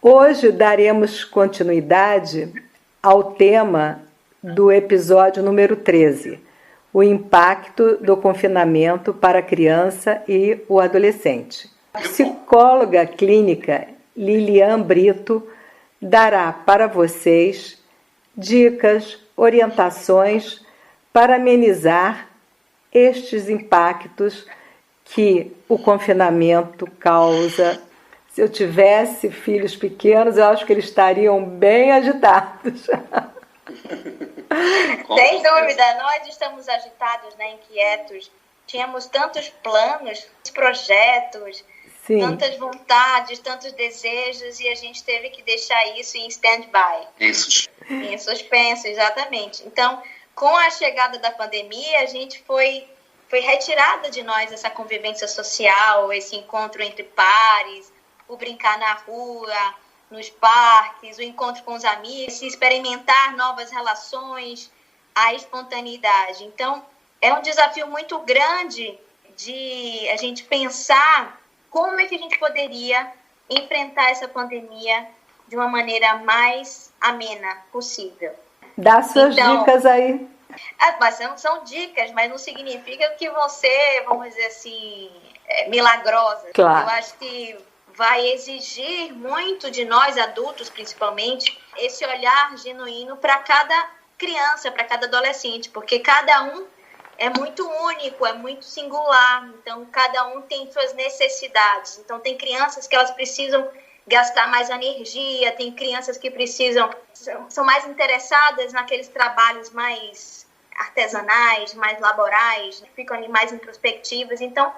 Hoje daremos continuidade ao tema do episódio número 13, o impacto do confinamento para a criança e o adolescente. A psicóloga clínica Lilian Brito dará para vocês dicas, orientações para amenizar estes impactos que o confinamento causa. Se eu tivesse filhos pequenos, eu acho que eles estariam bem agitados. Sem dúvida, nós estamos agitados, né, inquietos. Tínhamos tantos planos, projetos, sim, tantas vontades, tantos desejos, e a gente teve que deixar isso em stand-by. Isso. Em suspenso, exatamente. Então, com a chegada da pandemia, a gente foi retirada de nós essa convivência social, esse encontro entre pares, o brincar na rua, nos parques, o encontro com os amigos, experimentar novas relações, a espontaneidade. Então, é um desafio muito grande de a gente pensar como é que a gente poderia enfrentar essa pandemia de uma maneira mais amena possível. Dá suas dicas aí. Mas são dicas, mas não significa que vão ser, vamos dizer assim, milagrosas. Claro. Eu acho que vai exigir muito de nós, adultos principalmente, esse olhar genuíno para cada criança, para cada adolescente, porque cada um é muito único, é muito singular, então cada um tem suas necessidades. Então tem crianças que elas precisam gastar mais energia, tem crianças que são mais interessadas naqueles trabalhos mais artesanais, mais laborais, ficam ali mais introspectivas, então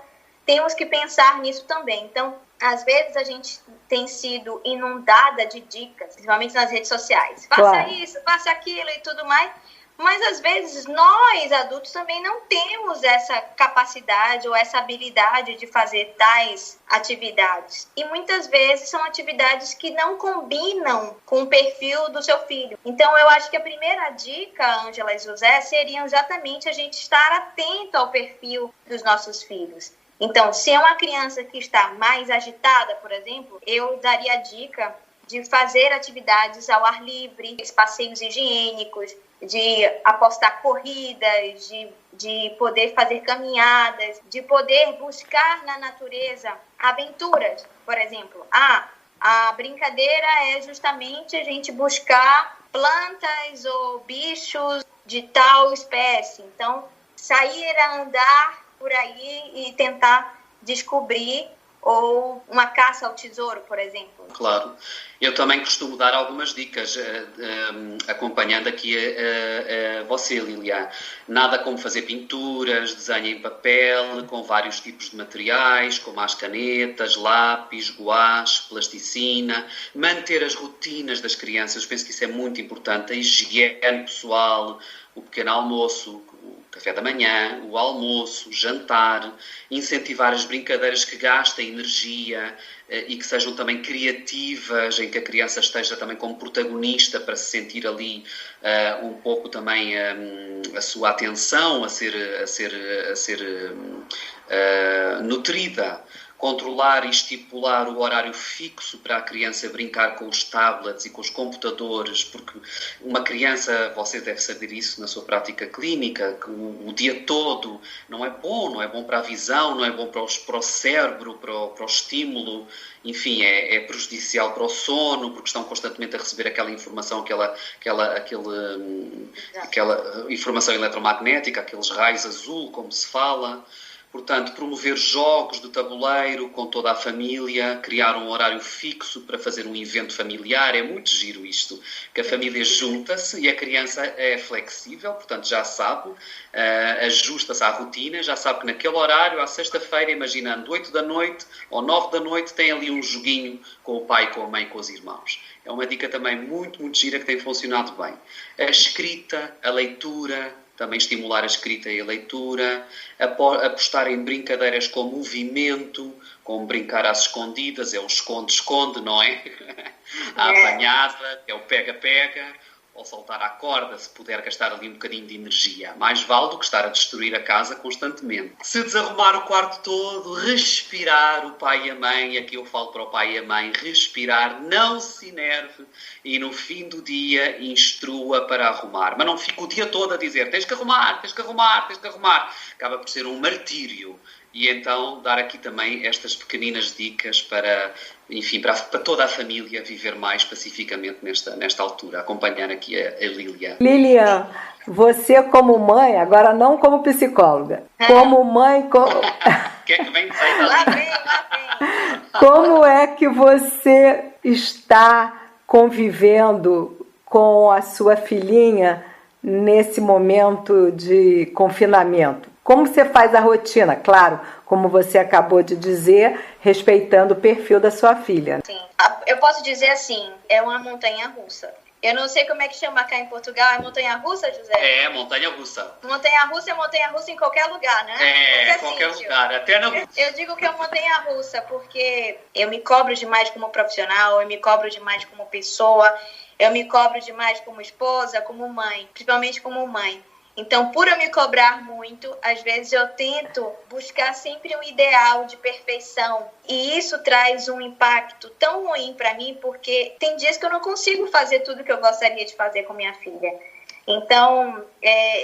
temos que pensar nisso também. Então, às vezes a gente tem sido inundada de dicas, principalmente nas redes sociais. Faça claro. Isso, faça aquilo e tudo mais. Mas, às vezes, nós, adultos, também não temos essa capacidade ou essa habilidade de fazer tais atividades. E, muitas vezes, são atividades que não combinam com o perfil do seu filho. Então, eu acho que a primeira dica, Ângela e José, seria exatamente a gente estar atento ao perfil dos nossos filhos. Então, se é uma criança que está mais agitada, por exemplo, eu daria a dica de fazer atividades ao ar livre, passeios higiênicos, de apostar corridas, de poder fazer caminhadas, de poder buscar na natureza aventuras, por exemplo. A brincadeira é justamente a gente buscar plantas ou bichos de tal espécie. Então, sair a andar por aí e tentar descobrir, ou uma caça ao tesouro, por exemplo. Claro. Eu também costumo dar algumas dicas, acompanhando aqui você, Lilian. Nada como fazer pinturas, desenho em papel, com vários tipos de materiais, como as canetas, lápis, guache, plasticina. Manter as rotinas das crianças, penso que isso é muito importante. A higiene pessoal, o pequeno almoço, café da manhã, o almoço, o jantar, incentivar as brincadeiras que gastem energia e que sejam também criativas, em que a criança esteja também como protagonista para se sentir ali um pouco também a sua atenção a ser nutrida. Controlar e estipular o horário fixo para a criança brincar com os tablets e com os computadores, porque uma criança, você deve saber isso na sua prática clínica, que o dia todo não é bom para a visão, não é bom para o cérebro, para o estímulo, enfim, é prejudicial para o sono, porque estão constantemente a receber aquela informação, aquela informação eletromagnética, aqueles raios azul, como se fala. Portanto, promover jogos de tabuleiro com toda a família, criar um horário fixo para fazer um evento familiar. É muito giro isto, que a família junta-se e a criança é flexível, portanto já sabe, ajusta-se à rotina, já sabe que naquele horário, à sexta-feira, imaginando 8 da noite ou 9 da noite, tem ali um joguinho com o pai, com a mãe, com os irmãos. É uma dica também muito, muito gira que tem funcionado bem. A escrita, a leitura, também estimular a escrita e a leitura, apostar em brincadeiras com movimento, como brincar às escondidas, é o esconde-esconde, não é? A apanhada, é o pega-pega, ou soltar a corda, se puder gastar ali um bocadinho de energia. Mais vale do que estar a destruir a casa constantemente. Se desarrumar o quarto todo, respirar o pai e a mãe, aqui eu falo para o pai e a mãe, respirar, não se enerve e no fim do dia instrua para arrumar. Mas não fique o dia todo a dizer, tens que arrumar, tens que arrumar, tens que arrumar. Acaba por ser um martírio. E então dar aqui também estas pequeninas dicas para, enfim, para toda a família viver mais pacificamente nesta altura. Acompanhar aqui a Lilian. Lilian, você como mãe, agora não como psicóloga, como mãe... O que é que vem dizer dali? Lá vem. Como é que você está convivendo com a sua filhinha nesse momento de confinamento? Como você faz a rotina? Claro, como você acabou de dizer, respeitando o perfil da sua filha. Sim. Eu posso dizer assim, é uma montanha-russa. Eu não sei como é que chama cá em Portugal, é montanha-russa, José? É, montanha-russa. Montanha-russa é montanha-russa em qualquer lugar, né? É, qualquer lugar, até na... Eu digo que é montanha-russa porque eu me cobro demais como profissional, eu me cobro demais como pessoa, eu me cobro demais como esposa, como mãe, principalmente como mãe. Então, por eu me cobrar muito, às vezes eu tento buscar sempre um ideal de perfeição. E isso traz um impacto tão ruim para mim, porque tem dias que eu não consigo fazer tudo que eu gostaria de fazer com minha filha. Então,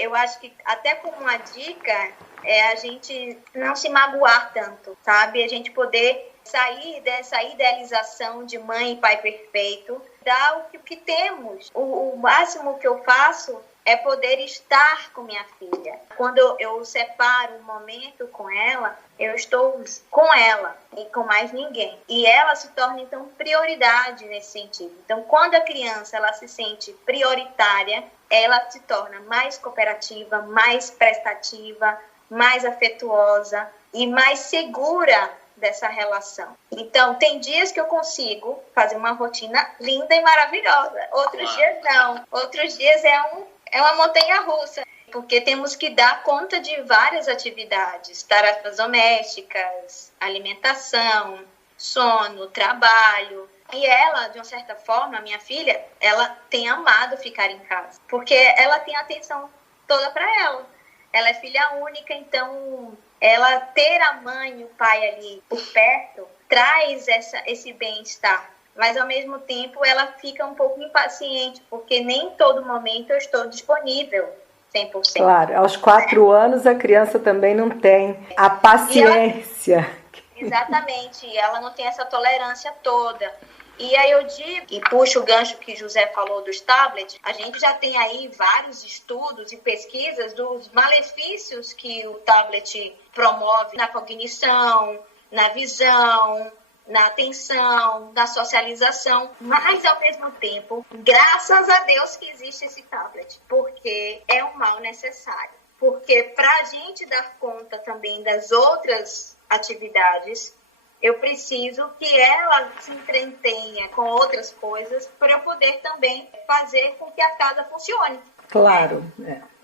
eu acho que até como uma dica é a gente não se magoar tanto, sabe? A gente poder sair dessa idealização de mãe e pai perfeito, dar o que temos. O máximo que eu faço é poder estar com minha filha. Quando eu separo um momento com ela, eu estou com ela e com mais ninguém. E ela se torna, então, prioridade nesse sentido. Então, quando a criança ela se sente prioritária, ela se torna mais cooperativa, mais prestativa, mais afetuosa e mais segura dessa relação. Então, tem dias que eu consigo fazer uma rotina linda e maravilhosa. Outros dias não. Outros dias é uma montanha-russa, porque temos que dar conta de várias atividades, tarefas domésticas, alimentação, sono, trabalho. E ela, de uma certa forma, a minha filha, ela tem amado ficar em casa, porque ela tem a atenção toda para ela. Ela é filha única, então ela ter a mãe e o pai ali por perto traz esse bem-estar. Mas, ao mesmo tempo, ela fica um pouco impaciente, porque nem todo momento eu estou disponível 100%. Claro, aos 4 anos a criança também não tem a paciência. Exatamente, ela não tem essa tolerância toda. E aí eu digo, e puxo o gancho que José falou dos tablets, a gente já tem aí vários estudos e pesquisas dos malefícios que o tablet promove na cognição, na visão, na atenção, na socialização, mas ao mesmo tempo, graças a Deus que existe esse tablet, porque é um mal necessário. Porque para a gente dar conta também das outras atividades, eu preciso que ela se entretenha com outras coisas para eu poder também fazer com que a casa funcione. Claro.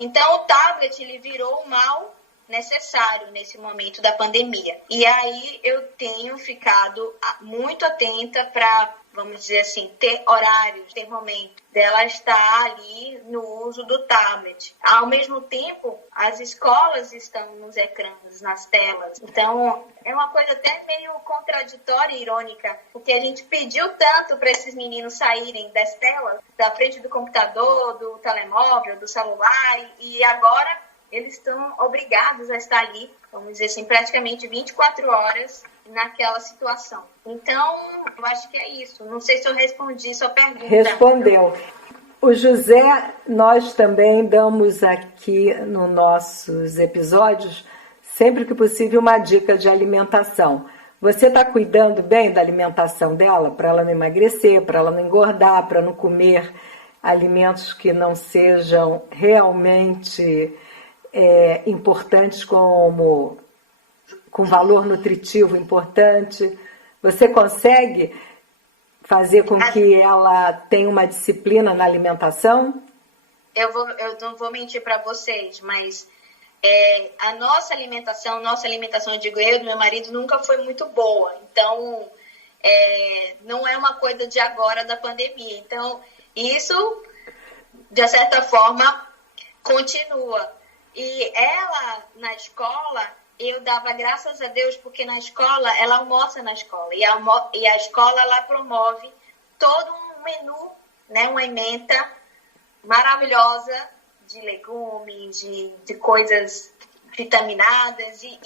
Então o tablet ele virou um mal necessário nesse momento da pandemia. E aí eu tenho ficado muito atenta para, vamos dizer assim, ter horários, ter momentos dela estar ali no uso do tablet. Ao mesmo tempo, as escolas estão nos ecrãs, nas telas. Então, é uma coisa até meio contraditória e irônica, porque a gente pediu tanto para esses meninos saírem das telas, da frente do computador, do telemóvel, do celular, e agora eles estão obrigados a estar ali, vamos dizer assim, praticamente 24 horas naquela situação. Então, eu acho que é isso. Não sei se eu respondi sua pergunta. Respondeu. O José, nós também damos aqui nos nossos episódios, sempre que possível, uma dica de alimentação. Você está cuidando bem da alimentação dela, para ela não emagrecer, para ela não engordar, para não comer alimentos que não sejam realmente importantes com valor nutritivo importante? Você consegue fazer com que ela tenha uma disciplina na alimentação? Eu não vou mentir para vocês, mas a nossa alimentação, eu digo eu e meu marido, nunca foi muito boa. Então, não é uma coisa de agora da pandemia. Então, isso de certa forma, continua. E ela, na escola, eu dava graças a Deus, porque na escola, ela almoça na escola. E a escola, ela promove todo um menu, né, uma ementa maravilhosa de legumes, de coisas vitaminadas. E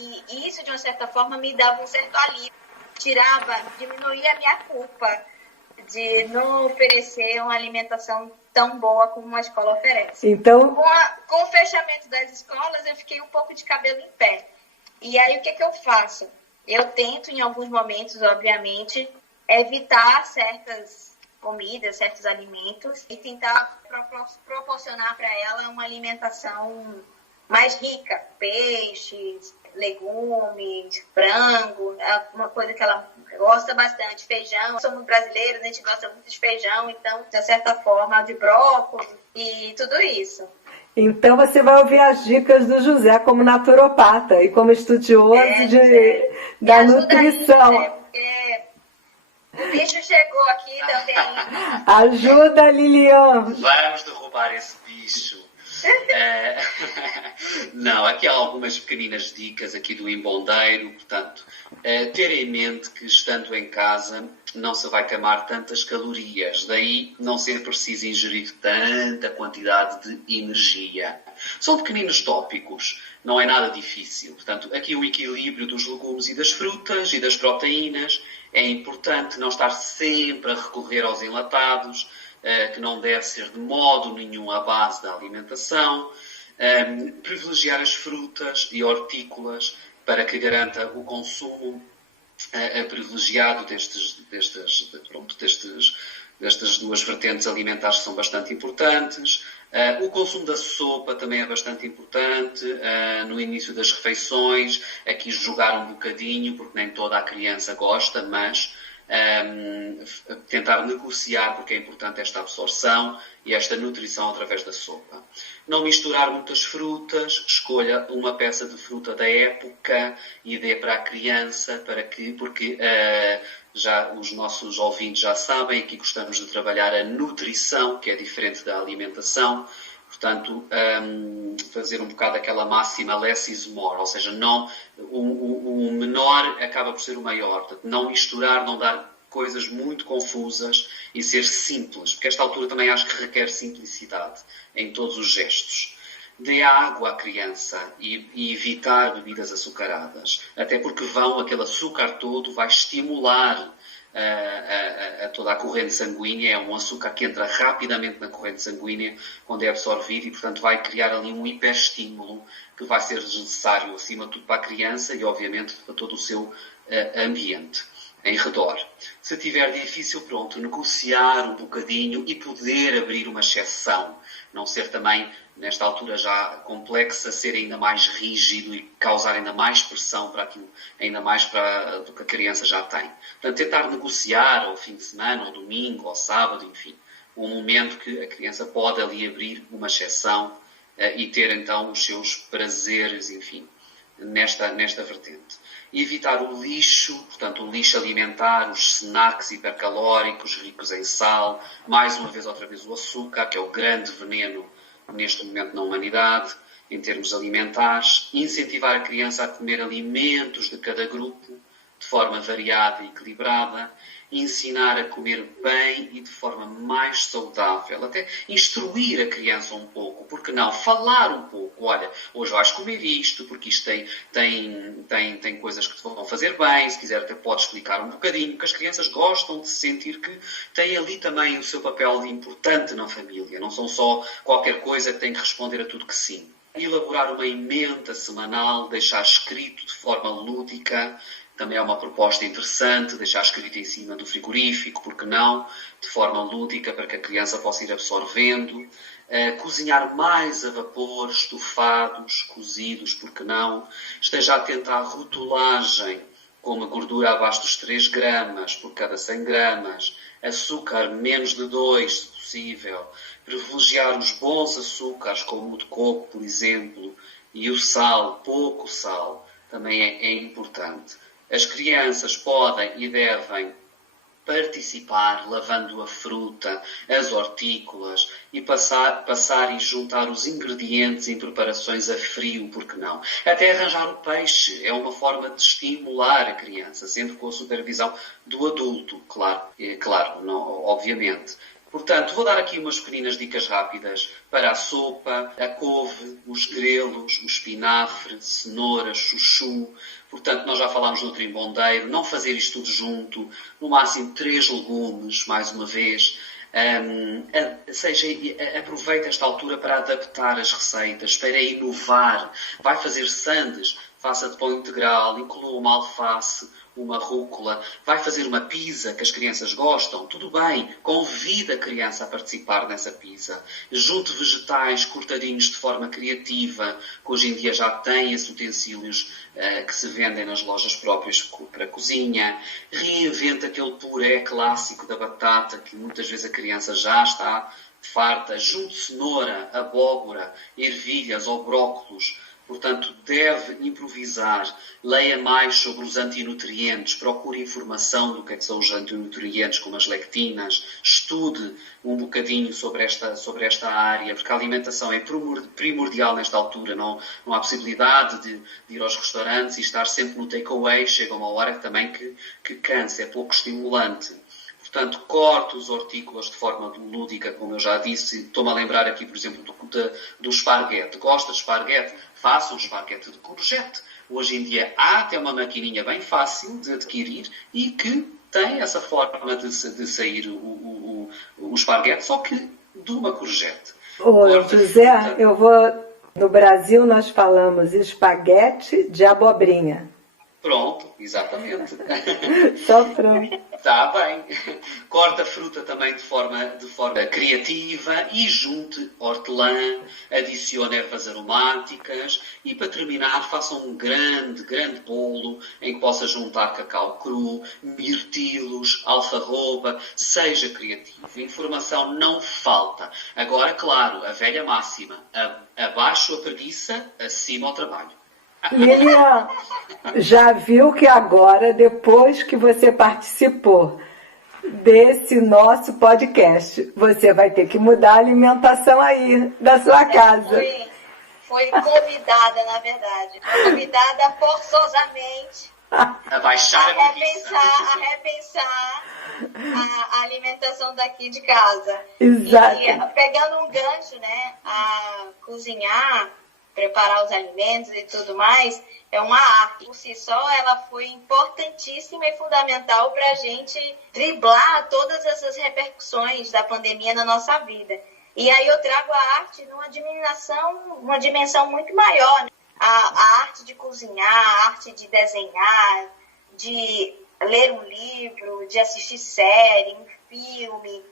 isso, de uma certa forma, me dava um certo alívio. Diminuía a minha culpa de não oferecer uma alimentação tão boa como uma escola oferece. Então, com o fechamento das escolas, eu fiquei um pouco de cabelo em pé. E aí, o que eu faço? Eu tento, em alguns momentos, obviamente, evitar certas comidas, certos alimentos e tentar proporcionar para ela uma alimentação mais rica. Peixes, legumes, frango, uma coisa que ela gosta bastante, feijão. Somos brasileiros, a gente gosta muito de feijão, então, de certa forma, de brócolis e tudo isso. Então você vai ouvir as dicas do José como naturopata e como estudioso da nutrição. Aí, né? O bicho chegou aqui também. Ajuda, Lilian. Vamos derrubar esse bicho. Não, aqui há algumas pequeninas dicas aqui do Imbondeiro. Portanto, ter em mente que estando em casa não se vai queimar tantas calorias, daí não ser preciso ingerir tanta quantidade de energia. São pequeninos tópicos, não é nada difícil. Portanto, aqui o equilíbrio dos legumes e das frutas e das proteínas. É importante não estar sempre a recorrer aos enlatados, que não deve ser de modo nenhum a base da alimentação. Privilegiar as frutas e hortícolas para que garanta o consumo privilegiado destas duas vertentes alimentares que são bastante importantes. O consumo da sopa também é bastante importante no início das refeições. Aqui jogar um bocadinho, porque nem toda a criança gosta, mas tentar negociar, porque é importante esta absorção e esta nutrição através da sopa. Não misturar muitas frutas, escolha uma peça de fruta da época e dê para a criança, porque já os nossos ouvintes já sabem, aqui gostamos de trabalhar a nutrição, que é diferente da alimentação. Portanto, fazer um bocado aquela máxima less is more, ou seja, o menor acaba por ser o maior. Portanto, não misturar, não dar coisas muito confusas e ser simples, porque esta altura também acho que requer simplicidade em todos os gestos. Dê água à criança e evitar bebidas açucaradas, até porque aquele açúcar todo vai estimular a toda a corrente sanguínea. É um açúcar que entra rapidamente na corrente sanguínea quando é absorvido e, portanto, vai criar ali um hiperestímulo que vai ser necessário, acima de tudo, para a criança e, obviamente, para todo o seu ambiente em redor. Se tiver difícil, pronto, negociar um bocadinho e poder abrir uma exceção. Não ser também, nesta altura já complexa, ser ainda mais rígido e causar ainda mais pressão para aquilo, ainda mais do que a criança já tem. Portanto, tentar negociar ao fim de semana, ao domingo, ao sábado, enfim, um momento que a criança pode ali abrir uma exceção e ter então os seus prazeres, enfim, nesta vertente. E evitar o lixo, portanto, o lixo alimentar, os snacks hipercalóricos, ricos em sal, mais uma vez, outra vez, o açúcar, que é o grande veneno neste momento na humanidade, em termos alimentares. Incentivar a criança a comer alimentos de cada grupo, de forma variada e equilibrada. Ensinar a comer bem e de forma mais saudável. Até instruir a criança um pouco, porque não? Falar um pouco. Olha, hoje vais comer isto, porque isto tem coisas que te vão fazer bem. Se quiser até pode explicar um bocadinho, porque as crianças gostam de sentir que têm ali também o seu papel importante na família. Não são só qualquer coisa que têm que responder a tudo que sim. Elaborar uma ementa semanal, deixar escrito de forma lúdica. Também é uma proposta interessante, deixar escrito em cima do frigorífico, porque não, de forma lúdica, para que a criança possa ir absorvendo. Cozinhar mais a vapor, estofados, cozidos, porque não. Esteja atento à rotulagem, como a gordura abaixo dos 3 gramas por cada 100 gramas. Açúcar menos de 2, se possível. Privilegiar os bons açúcares, como o de coco, por exemplo. E o sal, pouco sal, também é importante. As crianças podem e devem participar, lavando a fruta, as hortícolas e passar e juntar os ingredientes em preparações a frio, porque não? Até arranjar o peixe é uma forma de estimular a criança, sempre com a supervisão do adulto, claro, não, obviamente. Portanto, vou dar aqui umas pequenas dicas rápidas para a sopa, a couve, os grelos, o espinafre, cenoura, chuchu. Portanto, nós já falámos do trimbondeiro, não fazer isto tudo junto, no máximo 3 legumes, mais uma vez. Aproveita esta altura para adaptar as receitas, para inovar. Vai fazer sandes, faça de pão integral, inclua uma alface, uma rúcula, vai fazer uma pizza que as crianças gostam, tudo bem, convida a criança a participar nessa pizza. Junte vegetais cortadinhos de forma criativa, que hoje em dia já tem esses utensílios que se vendem nas lojas próprias para cozinha. Reinventa aquele puré clássico da batata, que muitas vezes a criança já está farta. Junte cenoura, abóbora, ervilhas ou brócolos. Portanto, deve improvisar, leia mais sobre os antinutrientes, procure informação do que é que são os antinutrientes, como as lectinas, estude um bocadinho sobre esta área, porque a alimentação é primordial nesta altura, não há possibilidade de ir aos restaurantes e estar sempre no takeaway, chega uma hora também que cansa, é pouco estimulante. Portanto, corte os hortícolas de forma lúdica, como eu já disse. Estou-me a lembrar aqui, por exemplo, do esparguete. Gosta de esparguete? Faça um esparguete de courgette. Hoje em dia há até uma maquininha bem fácil de adquirir e que tem essa forma de sair o esparguete, só que de uma courgette. José, no Brasil nós falamos espaguete de abobrinha. Pronto, exatamente. Só pronto. Está bem. Corta a fruta também de forma criativa e junte hortelã, adicione ervas aromáticas e, para terminar, faça um grande bolo em que possa juntar cacau cru, mirtilos, alfarroba, seja criativo. Informação não falta. Agora, claro, a velha máxima, abaixo a preguiça, acima ao trabalho. Lilian, já viu que agora, depois que você participou desse nosso podcast, você vai ter que mudar a alimentação aí da sua casa. Fui convidada, na verdade. Convidada forçosamente a baixar a repensar a alimentação daqui de casa. Exato. E pegando um gancho, né, a cozinhar, preparar os alimentos e tudo mais, é uma arte. Por si só, ela foi importantíssima e fundamental para a gente driblar todas essas repercussões da pandemia na nossa vida. E aí eu trago a arte numa dimensão muito maior, né? A arte de cozinhar, a arte de desenhar, de ler um livro, de assistir série, um filme,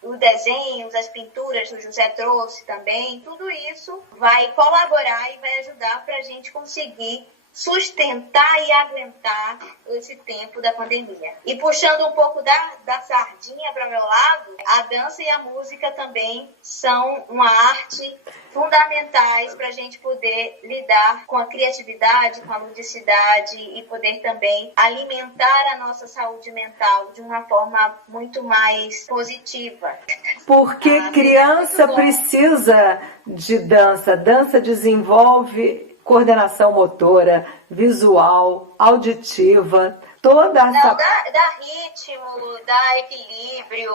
os desenhos, as pinturas que o José trouxe também, tudo isso vai colaborar e vai ajudar para a gente conseguir sustentar e aguentar esse tempo da pandemia. E puxando um pouco da sardinha para o meu lado, a dança e a música também são uma arte fundamentais para a gente poder lidar com a criatividade, com a ludicidade e poder também alimentar a nossa saúde mental de uma forma muito mais positiva. Porque criança precisa de dança. Dança desenvolve coordenação motora, visual, auditiva, toda essa... Dá ritmo, dá equilíbrio,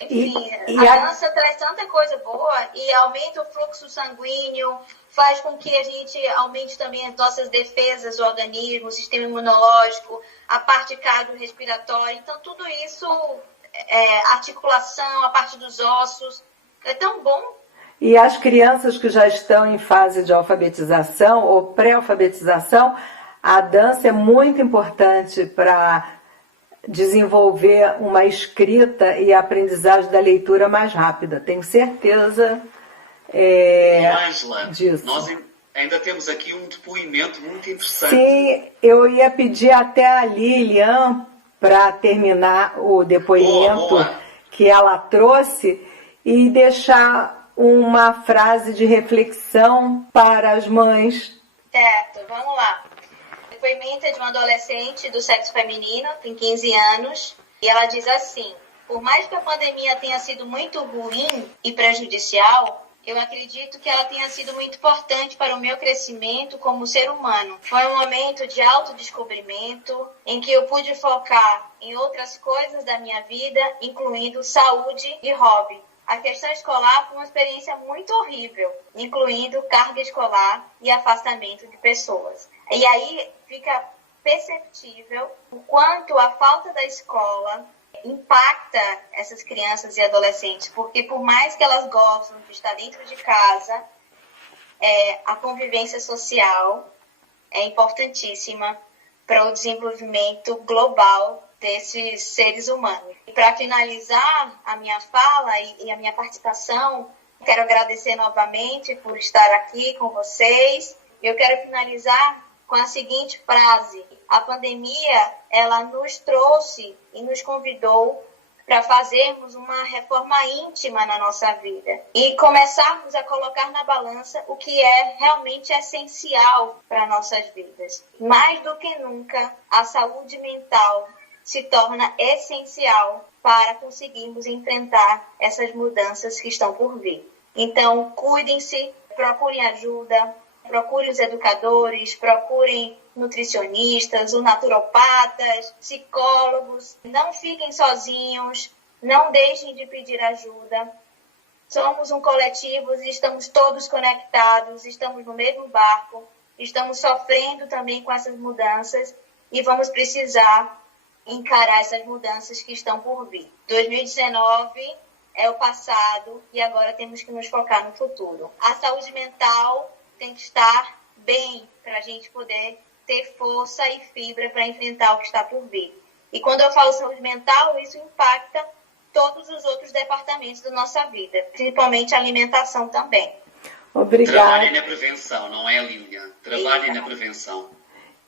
enfim, a dança traz tanta coisa boa e aumenta o fluxo sanguíneo, faz com que a gente aumente também as nossas defesas do organismo, o sistema imunológico, a parte cardiorrespiratória, então tudo isso, articulação, a parte dos ossos, é tão bom. E as crianças que já estão em fase de alfabetização ou pré-alfabetização, a dança é muito importante para desenvolver uma escrita e a aprendizagem da leitura mais rápida. Tenho certeza Ângela, disso. Nós ainda temos aqui um depoimento muito interessante. Sim, eu ia pedir até a Lilian para terminar o depoimento que ela trouxe e deixar uma frase de reflexão para as mães. Certo, vamos lá. O depoimento é de uma adolescente do sexo feminino, tem 15 anos, E ela diz assim: por mais que a pandemia tenha sido muito ruim e prejudicial, eu acredito que ela tenha sido muito importante para o meu crescimento como ser humano. Foi um momento de autodescobrimento em que eu pude focar em outras coisas da minha vida, incluindo saúde e hobby. A questão escolar foi uma experiência muito horrível, incluindo carga escolar e afastamento de pessoas. E aí fica perceptível o quanto a falta da escola impacta essas crianças e adolescentes, porque por mais que elas gostem de estar dentro de casa, a convivência social é importantíssima para o desenvolvimento global desses seres humanos. E para finalizar a minha fala e a minha participação, quero agradecer novamente por estar aqui com vocês. Eu quero finalizar com a seguinte frase: a pandemia, ela nos trouxe e nos convidou para fazermos uma reforma íntima na nossa vida e começarmos a colocar na balança o que é realmente essencial para nossas vidas. Mais do que nunca, a saúde mental se torna essencial para conseguirmos enfrentar essas mudanças que estão por vir. Então, cuidem-se, procurem ajuda, procurem os educadores, procurem nutricionistas, os naturopatas, psicólogos. Não fiquem sozinhos, não deixem de pedir ajuda. Somos um coletivo e estamos todos conectados, estamos no mesmo barco, estamos sofrendo também com essas mudanças e vamos precisar encarar essas mudanças que estão por vir. 2019 é o passado e agora temos que nos focar no futuro. A saúde mental tem que estar bem para a gente poder ter força e fibra para enfrentar o que está por vir. E quando eu falo saúde mental, isso impacta todos os outros departamentos da nossa vida, principalmente a alimentação também. Obrigada. Trabalhem na prevenção, não é, Lilian? Trabalhem na prevenção.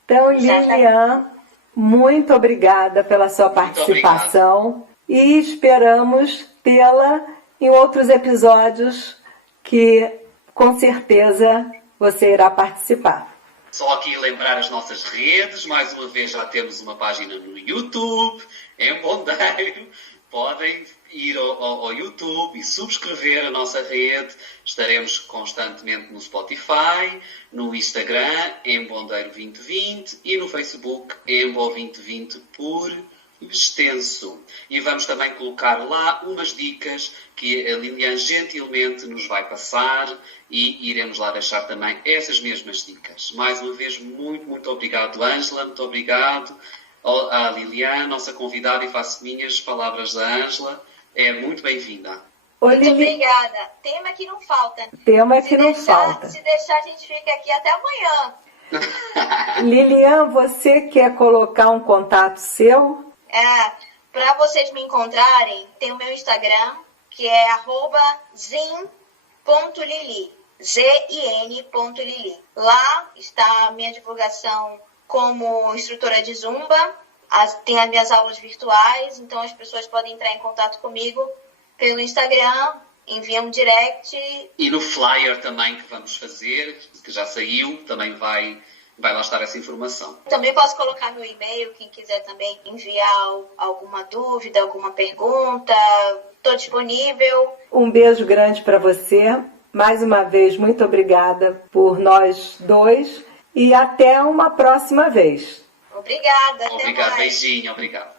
Então, Lilian, muito obrigada pela sua participação e esperamos tê-la em outros episódios que, com certeza, você irá participar. Só aqui lembrar as nossas redes. Mais uma vez já temos uma página no YouTube, em Bondeiro. Podem ir ao YouTube e subscrever a nossa rede. Estaremos constantemente no Spotify, no Instagram, em Bondeiro 2020 e no Facebook, Embo 2020 por extenso. E vamos também colocar lá umas dicas que a Lilian gentilmente nos vai passar e iremos lá deixar também essas mesmas dicas. Mais uma vez, muito obrigado, Ângela, muito obrigado à Lilian, nossa convidada, e faço minhas as palavras da Ângela. É muito bem-vinda. Muito obrigada. Tema que não falta. Tema que não falta. Se deixar, a gente fica aqui até amanhã. Lilian, você quer colocar um contato seu? Para vocês me encontrarem, tem o meu Instagram, que é @zin.lili, zin.lili. Lá está a minha divulgação como instrutora de Zumba, tem as minhas aulas virtuais, então as pessoas podem entrar em contato comigo pelo Instagram, enviam um direct. E no flyer também que vamos fazer, que já saiu, também vai lá estar essa informação. Também posso colocar meu e-mail, quem quiser também enviar alguma dúvida, alguma pergunta, estou disponível. Um beijo grande para você. Mais uma vez, muito obrigada por nós dois e até uma próxima vez. Obrigada. Obrigado, beijinho, obrigado.